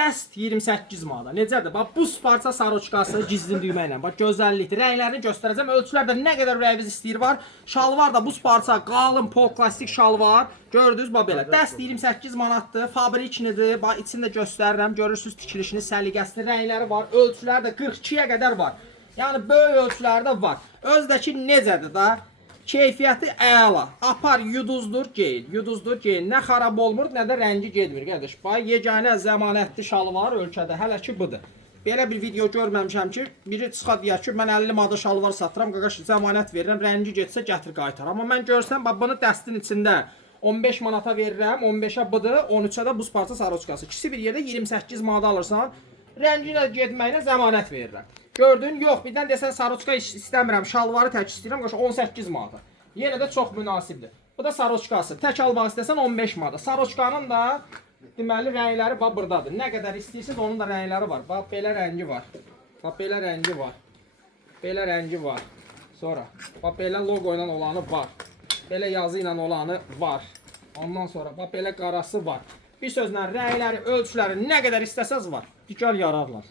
Dəst 28 manata. Necədir? Bax bu parça saroçkası gizli düymə ilə. Bax gözəllikdir. Rənglərini göstərəcəm. Ölçülər də nə qədər ürəyiniz istəyir var. Şalvar da bu parça qalın pol plastik şalvar. Gördünüz bax belə. Dəst 28 manatdır. Fabriknidir. Bax içində göstərirəm. Görürsüz tikilişini, səliqəsini, rəngləri var. Ölçülər də 42-yə qədər var. Yəni böyük ölçülərdə var. Özdəki necədir da? Keyfiyyəti əla. Apar yuduzdur, geyin. Yuduzdur, geyin. Nə xarab olmur, nə də rəngi getmir. Qardaş, bax yeganə zəmanətli şalvar ölkədə hələ ki budur. Belə bir video görməmişəm ki, biri çıxa deyər ki, mən 50 manata şalvar satıram, qardaş zəmanət verirəm, rəngi getsə gətir qaytar. Amma mən görsəm, bax bunu dəstin içində 15 manata verirəm, 15-ə budur, 13-ə də buz parça saroçkası. İkisi bir yerdə 28 manata alırsan, rəngi ilə getməyinə zəmanət verirəm. Gördün? Yox, birdən desən saroçka istəmirəm, şalvarı tək istəyirəm, qoş 18 manata. Yenə də çox münasibdir. Bu da saroçkası. Tək almaq istəsən 15 manata. Saroçkanın da deməli rəngləri bax burdadır. Nə qədər istəyirsiniz onun da rəngləri var. Bax belə rəngi var. Bax belə rəngi var. Belə rəngi var. Sonra bax belə loqo ilə olanı var. Belə yazı ilə olanı var. Ondan sonra bax belə qarası var. Bir sözlə rəngləri, ölçüləri nə qədər istəsəz var. Dükan yararlar.